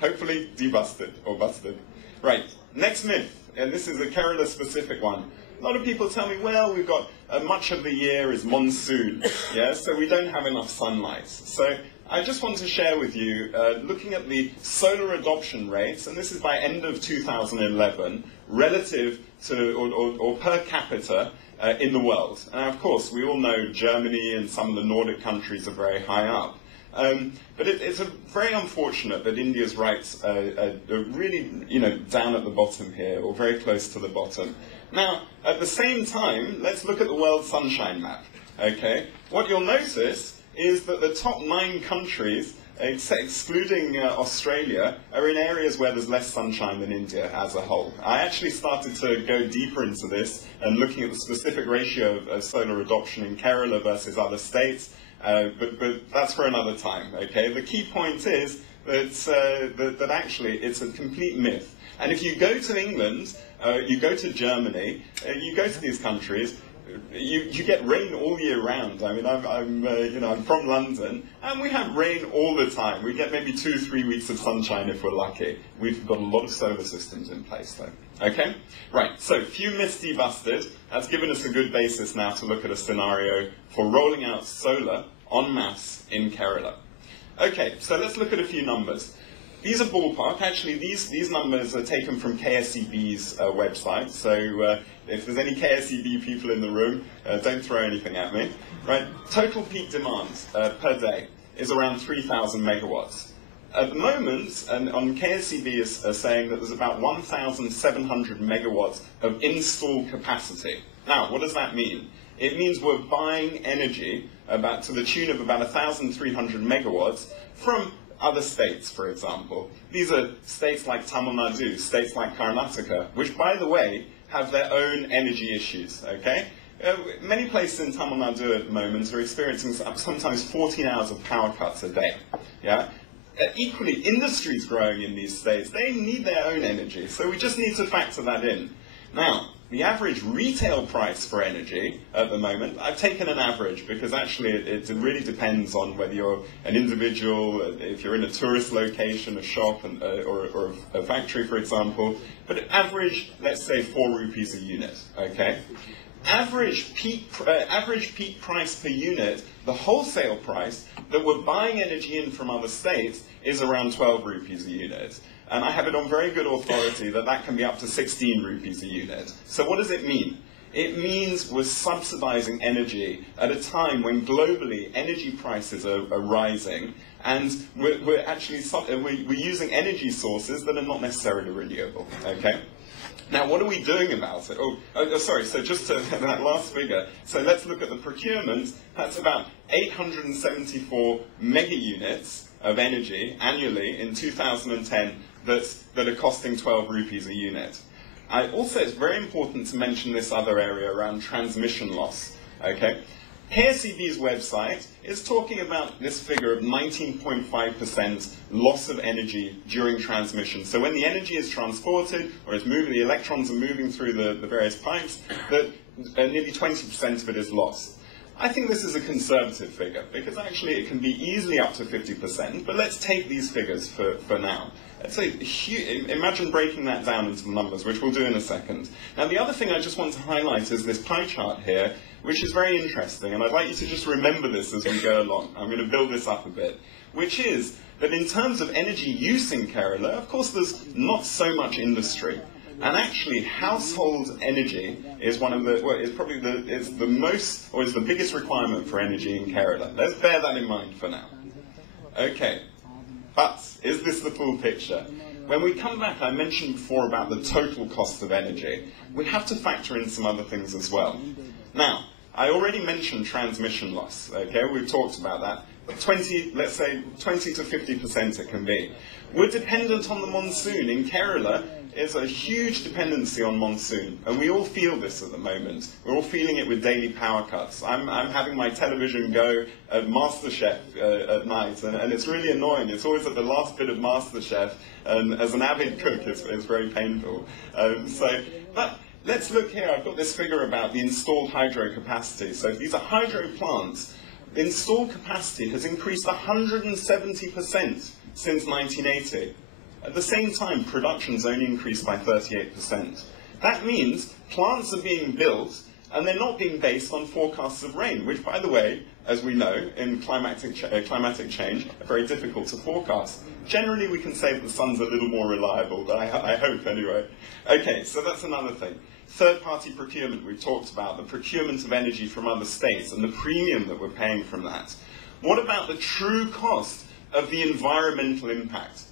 Hopefully debusted or busted. Right, next myth, and this is a Kerala-specific one. A lot of people tell me, well, we've got much of the year is monsoon, yeah, so we don't have enough sunlight. So I just want to share with you, looking at the solar adoption rates, and this is by end of 2011, relative to, or per capita in the world. And of course, we all know Germany and some of the Nordic countries are very high up. But it's very unfortunate that India's rates are really, down at the bottom here, or very close to the bottom. Now, at the same time, let's look at the world sunshine map. Okay, what you'll notice is that the top 9 countries, excluding Australia, are in areas where there's less sunshine than India as a whole. I actually started to go deeper into this and looking at the specific ratio of solar adoption in Kerala versus other states. But that's for another time, okay? The key point is that actually it's a complete myth. And if you go to England, you go to Germany, you go to these countries, you get rain all year round. I mean, I'm from London, and we have rain all the time. We get maybe 2-3 weeks of sunshine if we're lucky. We've got a lot of solar systems in place, though. Okay? Right, so few myths debusted. That's given us a good basis now to look at a scenario for rolling out solar en masse in Kerala. Okay, so let's look at a few numbers. These are ballpark. Actually, these numbers are taken from KSEB's website, so if there's any KSEB people in the room, don't throw anything at me. Right? Total peak demand per day is around 3,000 megawatts. At the moment, and on KSEB is saying that there's about 1,700 megawatts of installed capacity. Now, what does that mean? It means we're buying energy to the tune of about 1,300 megawatts from other states, for example. These are states like Tamil Nadu, states like Karnataka, which, by the way, have their own energy issues, okay? Many places in Tamil Nadu at the moment are experiencing sometimes 14 hours of power cuts a day, yeah? Equally, industries growing in these states, they need their own energy, so we just need to factor that in. Now, the average retail price for energy at the moment, I've taken an average because actually it really depends on whether you're an individual, if you're in a tourist location, a shop, or a factory, for example. But average, let's say 4 rupees a unit, okay? Average peak price per unit, the wholesale price that we're buying energy in from other states is around 12 rupees a unit. And I have it on very good authority that that can be up to 16 rupees a unit. So what does it mean? It means we're subsidizing energy at a time when globally energy prices are rising, and we're actually we're using energy sources that are not necessarily renewable. Okay? Now, what are we doing about it? Sorry, so just to that last figure. So let's look at the procurement. That's about 874 mega units of energy annually in 2010 that are costing 12 rupees a unit. Also, it's very important to mention this other area around transmission loss. Okay? KSEB's website is talking about this figure of 19.5% loss of energy during transmission. So when the energy is transported, or it's moving, the electrons are moving through the various pipes, that nearly 20% of it is lost. I think this is a conservative figure, because actually it can be easily up to 50%, but let's take these figures for now. So imagine breaking that down into numbers, which we'll do in a second. Now, the other thing I just want to highlight is this pie chart here, which is very interesting, and I'd like you to just remember this as we go along. I'm going to build this up a bit, which is that in terms of energy use in Kerala, of course, there's not so much industry. And actually, household energy is one of the, well, is probably the most, or is the biggest requirement for energy in Kerala. Let's bear that in mind for now. Okay. But is this the full picture? When we come back, I mentioned before about the total cost of energy. We have to factor in some other things as well. Now, I already mentioned transmission loss. Okay, we've talked about that. 20, let's say 20 to 50% it can be. We're dependent on the monsoon. In Kerala, it's a huge dependency on monsoon, and we all feel this at the moment. We're all feeling it with daily power cuts. I'm having my television go at MasterChef at night, and it's really annoying. It's always at the last bit of MasterChef, and as an avid cook, it's very painful. But let's look here. I've got this figure about the installed hydro capacity. So these are hydro plants. The installed capacity has increased 170% since 1980. At the same time, production's only increased by 38%. That means plants are being built, and they're not being based on forecasts of rain, which, by the way, as we know, in climatic change, are very difficult to forecast. Generally, we can say that the sun's a little more reliable, but I hope anyway. Okay, so that's another thing. Third-party procurement, we've talked about, the procurement of energy from other states and the premium that we're paying from that. What about the true cost of the environmental impact?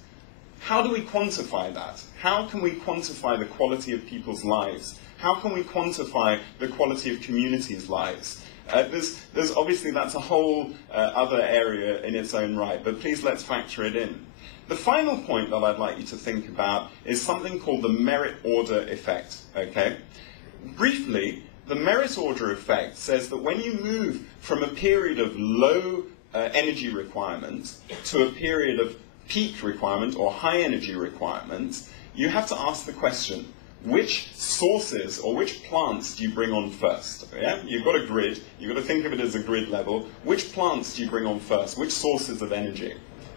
How do we quantify that? How can we quantify the quality of people's lives? How can we quantify the quality of communities' lives? There's obviously, that's a whole other area in its own right, but please let's factor it in. The final point that I'd like you to think about is something called the merit order effect, okay? Briefly, the merit order effect says that when you move from a period of low energy requirement to a period of peak requirement or high energy requirement, you have to ask the question, which sources or which plants do you bring on first? Yeah? You've got a grid, you've got to think of it as a grid level. Which plants do you bring on first? Which sources of energy?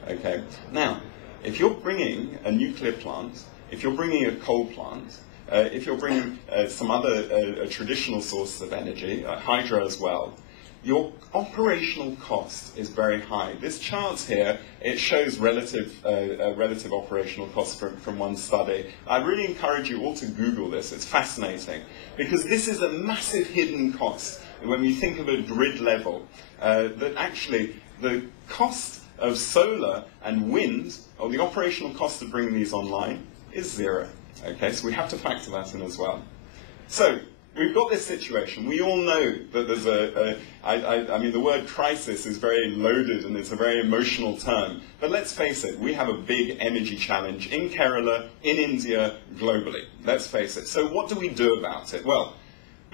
Okay. Now, if you're bringing a nuclear plant, if you're bringing a coal plant, if you're bringing some other traditional sources of energy, hydro as well, your operational cost is very high. This chart here, it shows relative operational costs from one study. I really encourage you all to Google this. It's fascinating, because this is a massive hidden cost when we think of a grid level, that actually the cost of solar and wind, or the operational cost of bringing these online, is zero. Okay, so we have to factor that in as well. So, we've got this situation. We all know that there's I mean, the word crisis is very loaded and it's a very emotional term. But let's face it, we have a big energy challenge in Kerala, in India, globally. Let's face it. So what do we do about it? Well,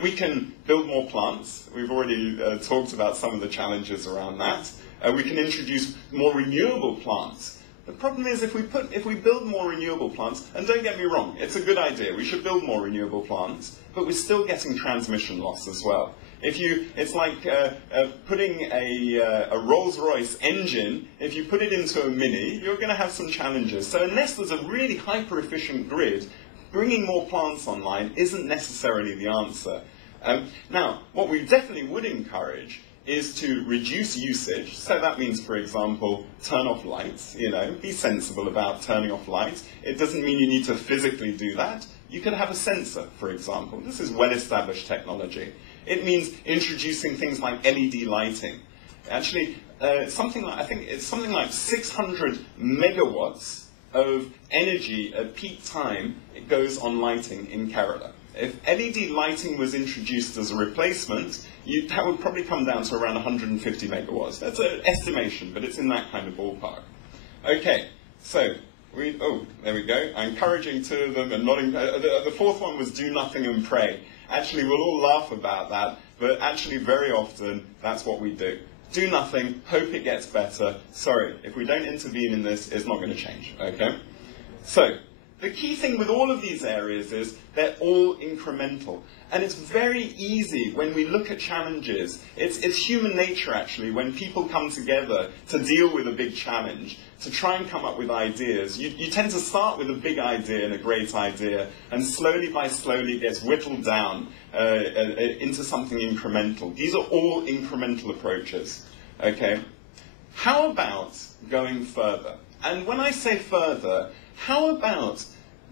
we can build more plants. We've already talked about some of the challenges around that. We can introduce more renewable plants. The problem is if we build more renewable plants, and don't get me wrong, it's a good idea, we should build more renewable plants, but we're still getting transmission loss as well. It's like putting a Rolls-Royce engine, if you put it into a Mini, you're going to have some challenges. So unless there's a really hyper-efficient grid, bringing more plants online isn't necessarily the answer. Now, what we definitely would encourage is to reduce usage. So that means, for example, turn off lights, be sensible about turning off lights. It doesn't mean you need to physically do that. You could have a sensor, for example. This is well-established technology. It means introducing things like LED lighting. Actually, I think it's something like 600 megawatts of energy at peak time it goes on lighting in Kerala. If LED lighting was introduced as a replacement, that would probably come down to around 150 megawatts. That's an estimation, but it's in that kind of ballpark. Okay, so, there we go. I'm encouraging two of them and nodding. The fourth one was do nothing and pray. Actually, we'll all laugh about that, but actually very often, that's what we do. Do nothing, hope it gets better. Sorry, if we don't intervene in this, it's not going to change, okay? So, the key thing with all of these areas is they're all incremental. And it's very easy when we look at challenges. It's human nature, actually, when people come together to deal with a big challenge, to try and come up with ideas. You tend to start with a big idea and a great idea, and slowly by slowly it gets whittled down into something incremental. These are all incremental approaches. Okay? How about going further? And when I say further, how about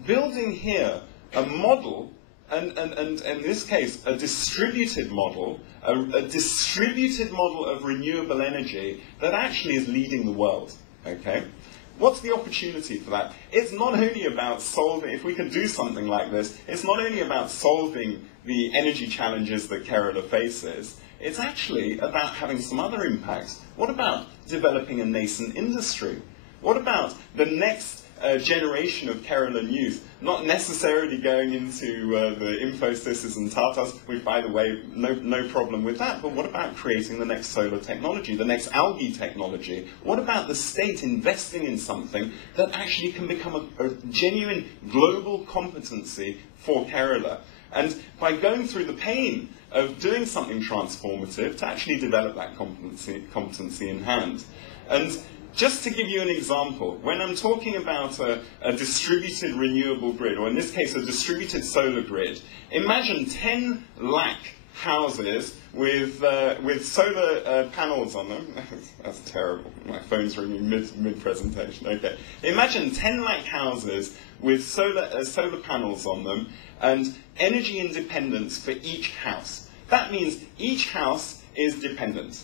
building here a model, and in this case, a distributed model, a distributed model of renewable energy that actually is leading the world, okay? What's the opportunity for that? It's not only about solving, if we can do something like this, it's not only about solving the energy challenges that Kerala faces, it's actually about having some other impacts. What about developing a nascent industry? What about the next generation of Keralan youth, not necessarily going into the Infosys and Tatas, which, by the way, no problem with that, but what about creating the next solar technology, the next algae technology? What about the state investing in something that actually can become a genuine global competency for Kerala? And by going through the pain of doing something transformative to actually develop that competency in hand. And just to give you an example, when I'm talking about a distributed renewable grid, or in this case a distributed solar grid, imagine 10 lakh houses with solar panels on them. That's terrible. My phone's ringing mid-presentation. Okay. Imagine 10 lakh houses with solar panels on them and energy independence for each house. That means each house is independent.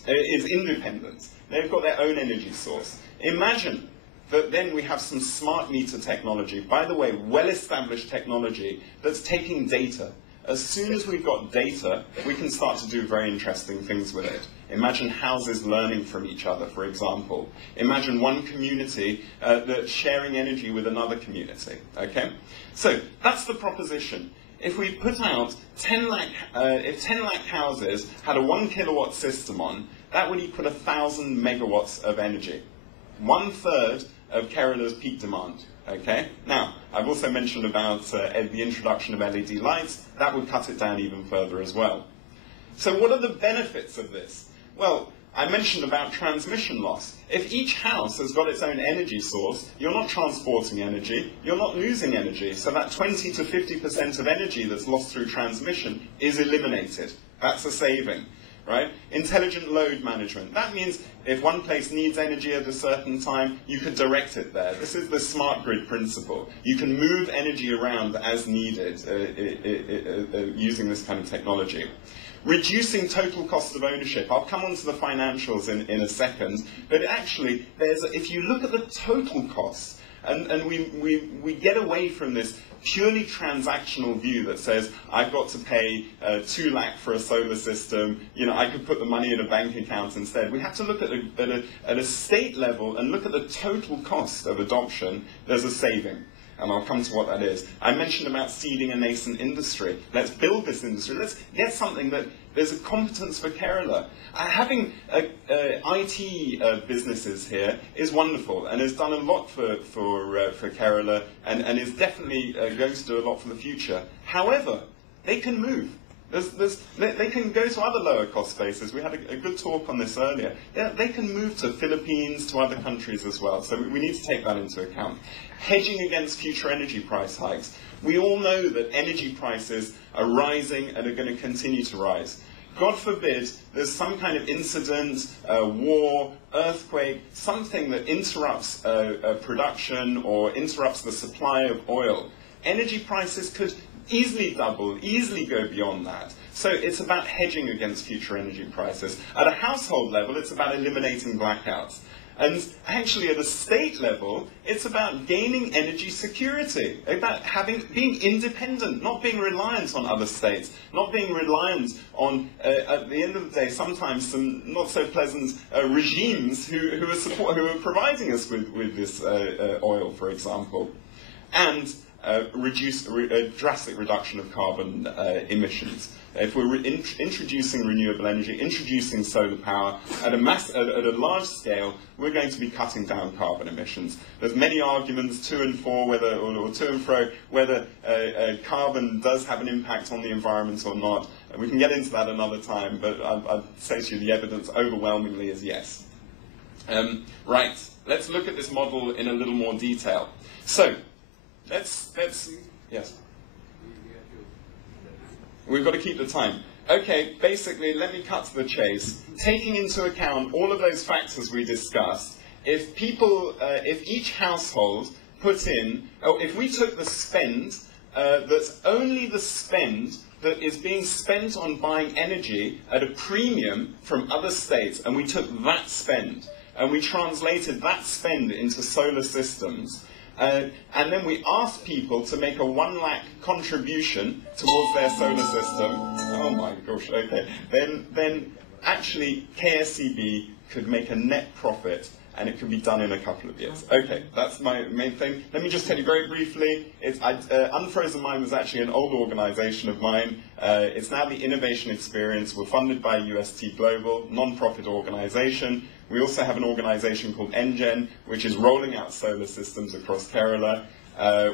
They've got their own energy source. Imagine that then we have some smart meter technology, by the way, well-established technology that's taking data. As soon as we've got data, we can start to do very interesting things with it. Imagine houses learning from each other, for example. Imagine one community that's sharing energy with another community. Okay? So that's the proposition. If we put out 10 lakh houses had a 1 kilowatt system on, that would equal 1,000 megawatts of energy. 1/3 of Kerala's peak demand. Okay? Now, I've also mentioned about the introduction of LED lights. That would cut it down even further as well. So what are the benefits of this? Well, I mentioned about transmission loss. If each house has got its own energy source, you're not transporting energy, you're not losing energy. So that 20 to 50% of energy that's lost through transmission is eliminated. That's a saving. Right? Intelligent load management. That means if one place needs energy at a certain time, you could direct it there. This is the smart grid principle. You can move energy around as needed using this kind of technology. Reducing total cost of ownership. I'll come on to the financials in a second, but actually, if you look at the total costs, and we get away from this purely transactional view that says, I've got to pay 2 lakh for a solar system, I could put the money in a bank account instead. We have to look at a state level and look at the total cost of adoption. There's a saving. And I'll come to what that is. I mentioned about seeding a nascent industry. Let's build this industry. Let's get something that there's a competence for Kerala. Having IT businesses here is wonderful and has done a lot for Kerala and is definitely going to do a lot for the future. However, they can move. They can go to other lower cost spaces. We had a good talk on this earlier. They can move to Philippines, to other countries as well. So we need to take that into account. Hedging against future energy price hikes. We all know that energy prices are rising and are going to continue to rise. God forbid there's some kind of incident, war, earthquake, something that interrupts production or interrupts the supply of oil. Energy prices could easily double, easily go beyond that. So it's about hedging against future energy prices. At a household level, it's about eliminating blackouts. And actually, at a state level, it's about gaining energy security, about being independent, not being reliant on other states, not being reliant on, at the end of the day, sometimes some not so pleasant regimes who are providing us with this oil, for example, and a drastic reduction of carbon emissions. If we're introducing renewable energy, introducing solar power at a large scale, we're going to be cutting down carbon emissions. There's many arguments to and fro whether carbon does have an impact on the environment or not. We can get into that another time, but I'd say to you the evidence overwhelmingly is yes. Right, let's look at this model in a little more detail. So, let's yes. We've got to keep the time. Okay, basically, let me cut to the chase. Taking into account all of those factors we discussed, if each household put in, if we took the spend, that's only the spend that is being spent on buying energy at a premium from other states, and we took that spend, and we translated that spend into solar systems, and then we asked people to make a 1 lakh contribution towards their solar system. Oh my gosh, okay. Then actually KSCB could make a net profit, and it could be done in a couple of years. Okay, that's my main thing. Let me just tell you very briefly, Unfrozen Mind was actually an old organization of mine. It's now the Innovation Experience. We're funded by UST Global, non-profit organization. We also have an organization called NGen, which is rolling out solar systems across Kerala.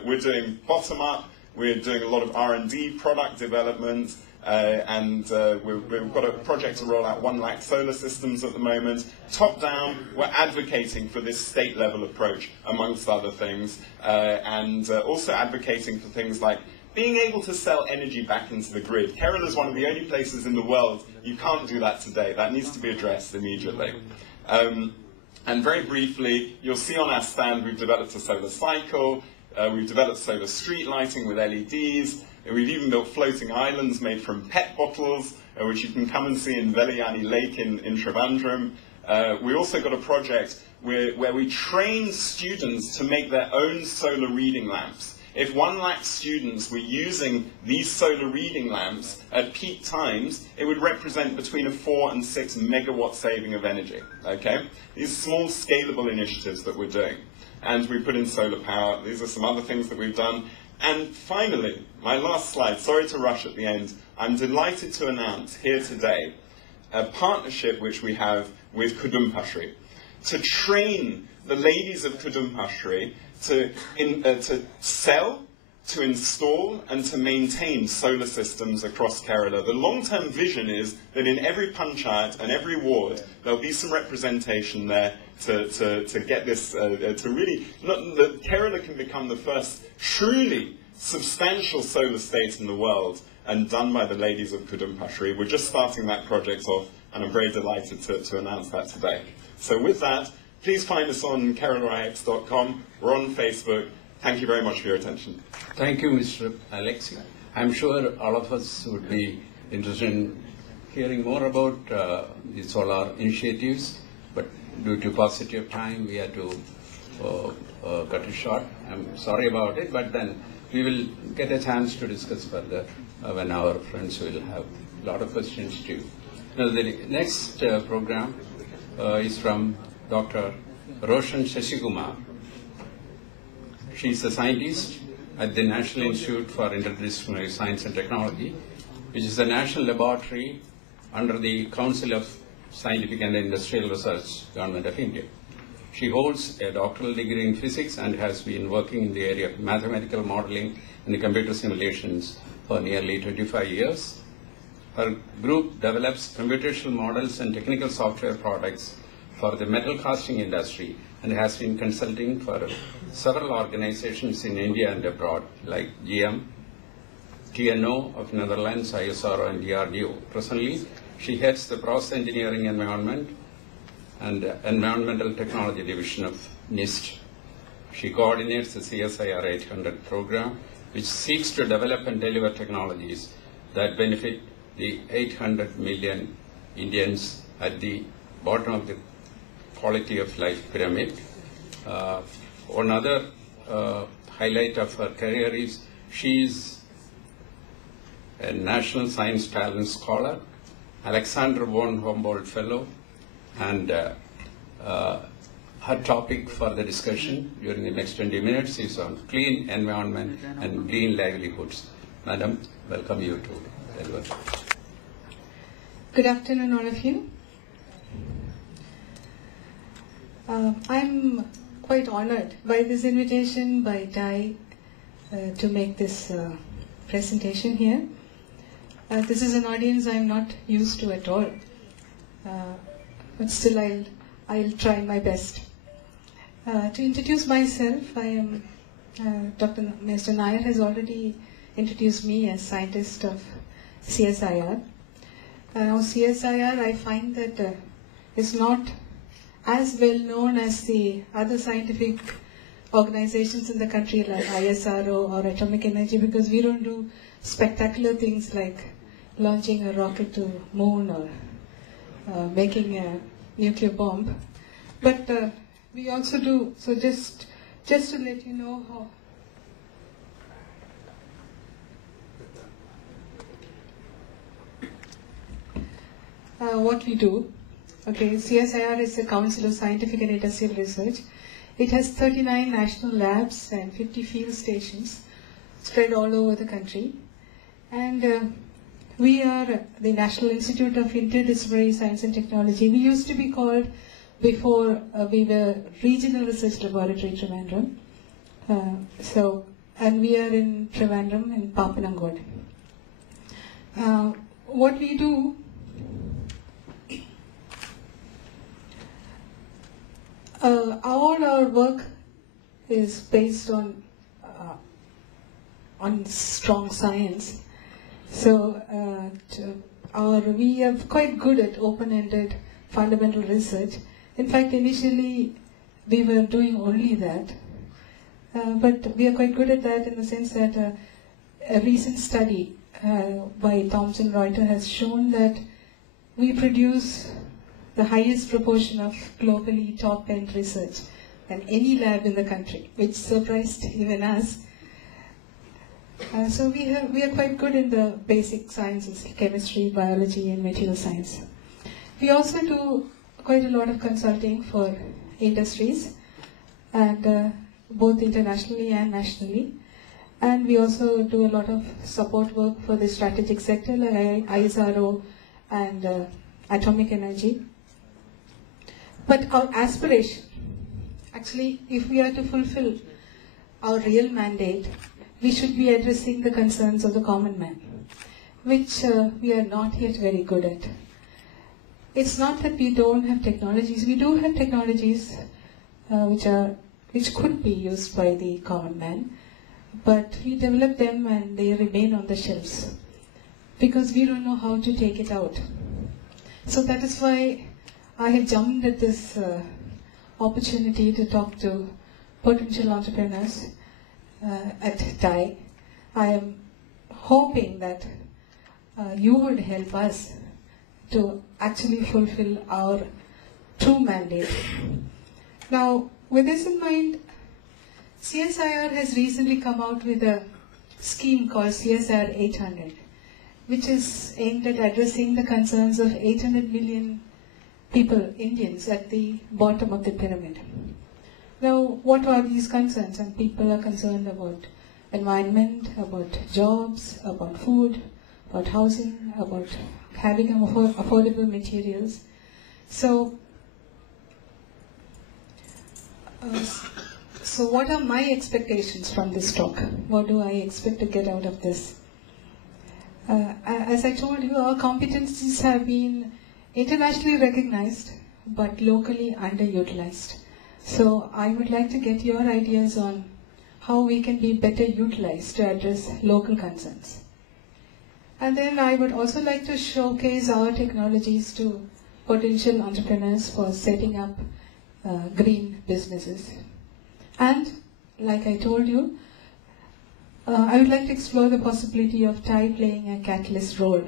We're doing bottom-up. We're doing a lot of R&D, product development. We've got a project to roll out 1 lakh solar systems at the moment. Top down, we're advocating for this state-level approach, amongst other things, also advocating for things like being able to sell energy back into the grid. Kerala is one of the only places in the world you can't do that today. That needs to be addressed immediately. And very briefly, you'll see on our stand we've developed a solar cycle, we've developed solar street lighting with LEDs, we've even built floating islands made from PET bottles, which you can come and see in Veliyani Lake in Trivandrum. We also got a project where we train students to make their own solar reading lamps. If 1 lakh students were using these solar reading lamps at peak times, it would represent between a 4 and 6 megawatt saving of energy. Okay? These are small, scalable initiatives that we're doing. And we put in solar power. These are some other things that we've done. And finally, my last slide, sorry to rush at the end, I'm delighted to announce here today a partnership which we have with Kudumpashri to train the ladies of Kudumpashri to sell, to install, and to maintain solar systems across Kerala. The long-term vision is that in every panchayat and every ward, there'll be some representation there to get this, to really, that Kerala can become the first truly substantial solar state in the world, and done by the ladies of Kudumpashri. We're just starting that project off, and I'm very delighted to announce that today. So with that, please find us on keralaix.com. We're on Facebook. Thank you very much for your attention. Thank you, Mr. Alexi. I'm sure all of us would be interested in hearing more about the solar initiatives, but due to paucity of time, we had to cut it short. I'm sorry about it, but then we will get a chance to discuss further when our friends will have a lot of questions too. Now, the next program is from Dr. Roshan Shashikumar. She is a scientist at the National Institute for Interdisciplinary Science and Technology, which is a national laboratory under the Council of Scientific and Industrial Research, Government of India. She holds a doctoral degree in physics and has been working in the area of mathematical modeling and computer simulations for nearly 25 years. Her group develops computational models and technical software products for the metal casting industry and has been consulting for several organizations in India and abroad, like GM, TNO of Netherlands, ISRO, and DRDO. Presently, she heads the Process Engineering Environment and Environmental Technology Division of NIST. She coordinates the CSIR 800 program, which seeks to develop and deliver technologies that benefit the 800 million Indians at the bottom of the quality of life pyramid. One other highlight of her career is she is a National Science Talent Scholar, Alexander von Humboldt Fellow, and her topic for the discussion during the next 20 minutes is on clean environment and green livelihoods. Madam, welcome you to deliver. Good afternoon, all of you. I'm quite honored by this invitation by Dai to make this presentation here. This is an audience I'm not used to at all, but still I'll try my best. To introduce myself, I am Mr. Nair has already introduced me as scientist of CSIR. Now CSIR, I find that is not as well known as the other scientific organizations in the country like ISRO or Atomic Energy, because we don't do spectacular things like launching a rocket to moon or making a nuclear bomb. But we also do, so just to let you know what we do. Okay, CSIR is the Council of Scientific and Industrial Research. It has 39 national labs and 50 field stations spread all over the country. And we are the National Institute of Interdisciplinary Science and Technology. We used to be called, before we were Regional Research Laboratory Trivandrum. And we are in Trivandrum in Papanangod. What we do, all our work is based on strong science. So we are quite good at open-ended fundamental research. In fact, initially we were doing only that. But we are quite good at that in the sense that a recent study by Thomson Reuters has shown that we produce the highest proportion of globally top-end research than any lab in the country, which surprised even us. So we are quite good in the basic sciences, chemistry, biology, and material science. We also do quite a lot of consulting for industries, and both internationally and nationally. And we also do a lot of support work for the strategic sector, like ISRO and atomic energy. But our aspiration, actually, if we are to fulfill our real mandate, we should be addressing the concerns of the common man, which we are not yet very good at. It's not that we don't have technologies. We do have technologies which could be used by the common man, but we develop them and they remain on the shelves because we don't know how to take it out. So that is why I have jumped at this opportunity to talk to potential entrepreneurs at TIE. I am hoping that you would help us to actually fulfill our true mandate. Now, with this in mind, CSIR has recently come out with a scheme called CSIR 800, which is aimed at addressing the concerns of 800 million people, Indians, at the bottom of the pyramid. Now, what are these concerns? And people are concerned about environment, about jobs, about food, about housing, about having affordable materials. So what are my expectations from this talk? What do I expect to get out of this? As I told you, our competencies have been internationally recognized, but locally underutilized. So I would like to get your ideas on how we can be better utilized to address local concerns. And then I would also like to showcase our technologies to potential entrepreneurs for setting up green businesses. And, like I told you, I would like to explore the possibility of TIE playing a catalyst role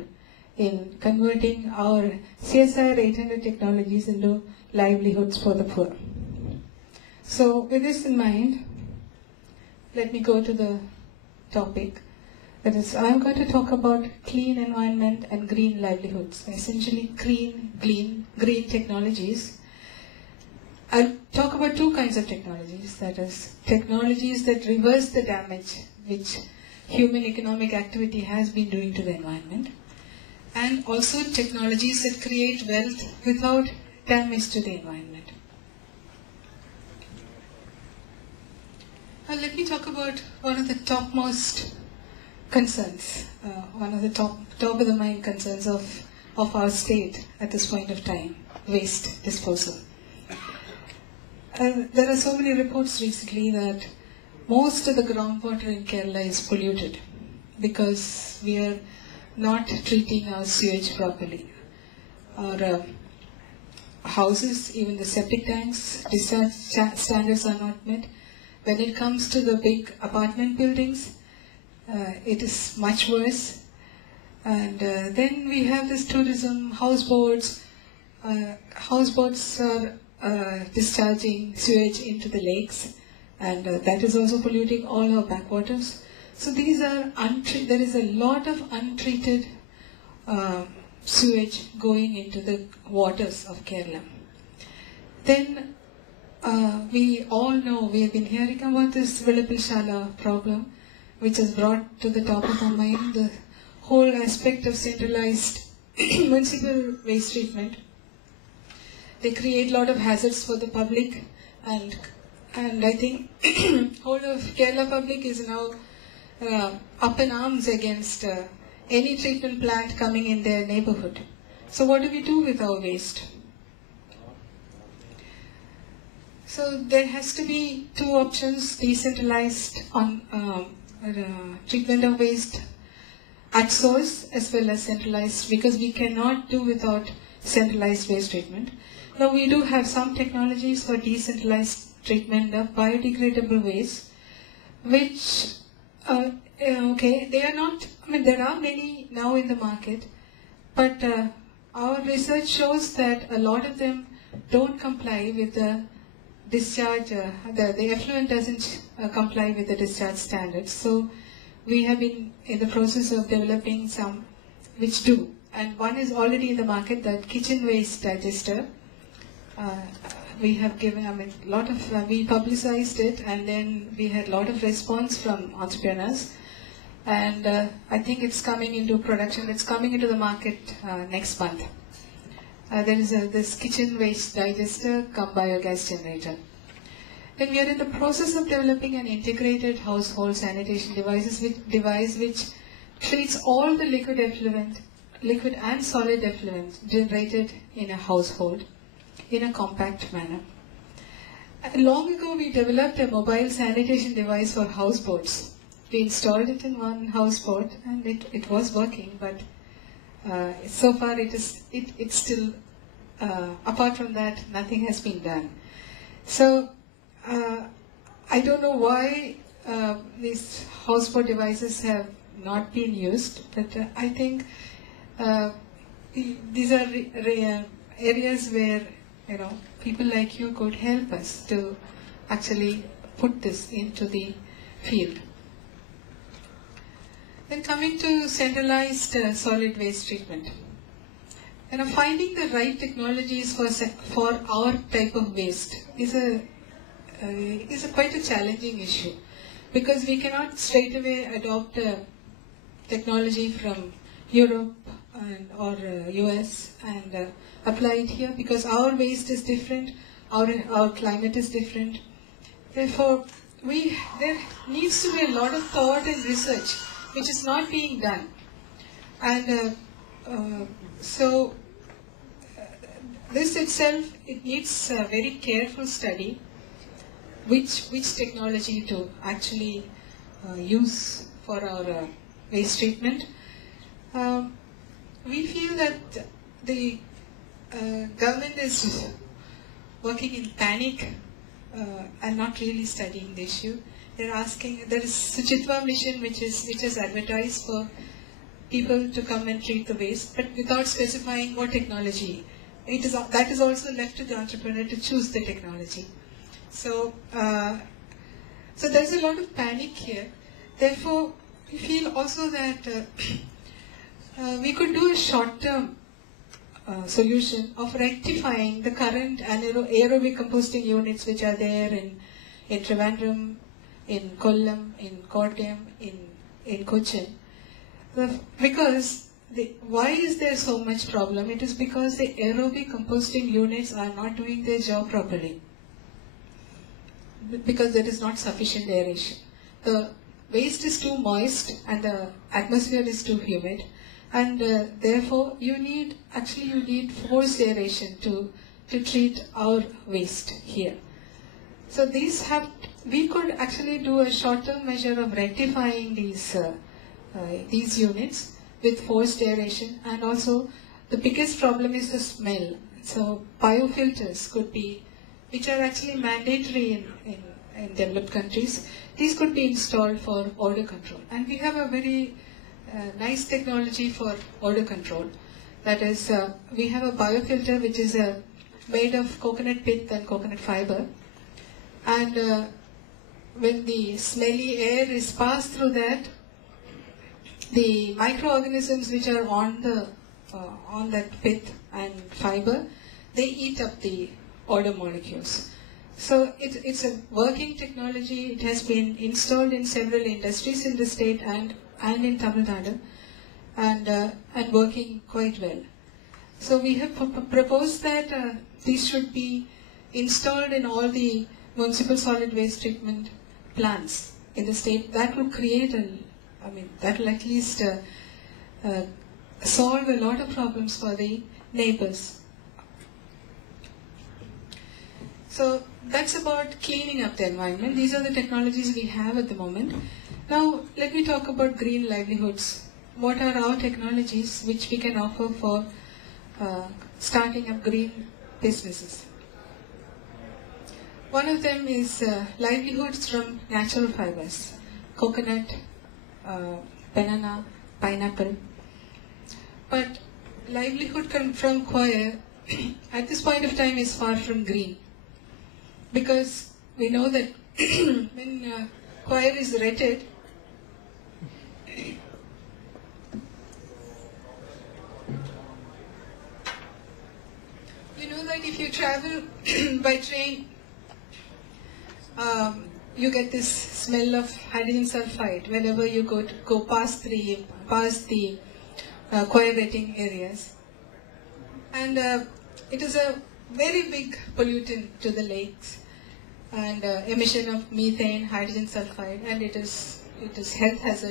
in converting our CSIR 800 technologies into livelihoods for the poor. So, with this in mind, let me go to the topic. That is, I'm going to talk about clean environment and green livelihoods, essentially green technologies. I'll talk about two kinds of technologies, that is, technologies that reverse the damage which human economic activity has been doing to the environment, and also technologies that create wealth without damage to the environment. Let me talk about one of the topmost concerns, one of the top of the mind concerns of our state at this point of time, waste disposal. There are so many reports recently that most of the groundwater in Kerala is polluted because we are not treating our sewage properly. Our houses, even the septic tanks, discharge standards are not met. When it comes to the big apartment buildings, it is much worse. And then we have this tourism, houseboats. Houseboats are discharging sewage into the lakes, and that is also polluting all our backwaters. So these are there is a lot of untreated sewage going into the waters of Kerala. Then we all know, we have been hearing about this Vilapilshala problem, which has brought to the top of our mind the whole aspect of centralized municipal waste treatment. They create a lot of hazards for the public, and I think whole of Kerala public is now up in arms against any treatment plant coming in their neighborhood. So what do we do with our waste? So there has to be two options: decentralized on treatment of waste at source as well as centralized, because we cannot do without centralized waste treatment. Now we do have some technologies for decentralized treatment of biodegradable waste, which they are not, there are many now in the market, but our research shows that a lot of them don't comply with the discharge, the effluent doesn't comply with the discharge standards. So we have been in the process of developing some which do. And one is already in the market, the kitchen waste digester. We have given, we publicized it, and then we had a lot of response from entrepreneurs. And I think it's coming into production, it's coming into the market next month. There is this kitchen waste digester cum biogas generator. Then we are in the process of developing an integrated household sanitation device which treats all the liquid and solid effluent generated in a household in a compact manner. Long ago we developed a mobile sanitation device for houseboats. We installed it in one houseboat and it was working, but so far it's still, apart from that, nothing has been done. So I don't know why these houseboat devices have not been used, but I think these are areas where people like you could help us to actually put this into the field. Then coming to centralized solid waste treatment. Finding the right technologies for our type of waste is quite a challenging issue, because we cannot straight away adopt a technology from Europe or US and apply it here, because our waste is different, our climate is different. Therefore, there needs to be a lot of thought and research which is not being done. And so this itself, it needs a very careful study which technology to actually use for our waste treatment. We feel that the government is working in panic and not really studying the issue. They're asking, there is Suchitwa mission which is advertised for people to come and treat the waste, but without specifying what technology. That is also left to the entrepreneur to choose the technology. So there's a lot of panic here. Therefore, we feel also that we could do a short-term solution of rectifying the current aerobic composting units which are there in Trivandrum, in Kollam, in Kottayam, in Cochin. Because why is there so much problem? It is because the aerobic composting units are not doing their job properly, because there is not sufficient aeration. The waste is too moist and the atmosphere is too humid, and therefore you need forced aeration to treat our waste here. So we could actually do a short-term measure of rectifying these units with forced aeration, and also the biggest problem is the smell. So biofilters could be, which are actually mandatory in developed countries, these could be installed for odor control. And we have a very nice technology for odor control. That is, we have a biofilter which is made of coconut pith and coconut fiber. And when the smelly air is passed through that, the microorganisms which are on that pith and fiber, they eat up the odor molecules. So it's a working technology. It has been installed in several industries in the state and in Tamil Nadu, and working quite well. So we have proposed that these should be installed in all the municipal solid waste treatment plants in the state. That will create that will at least solve a lot of problems for the neighbors. So that's about cleaning up the environment. These are the technologies we have at the moment. Now let me talk about green livelihoods. What are our technologies which we can offer for starting up green businesses? One of them is livelihoods from natural fibers, coconut, banana, pineapple. But livelihood from coir at this point of time is far from green, because we know that when coir is retted, you know that if you travel by train, you get this smell of hydrogen sulfide whenever you go past the coir retting areas. And it is a very big pollutant to the lakes, and emission of methane, hydrogen sulfide, and it is health hazard.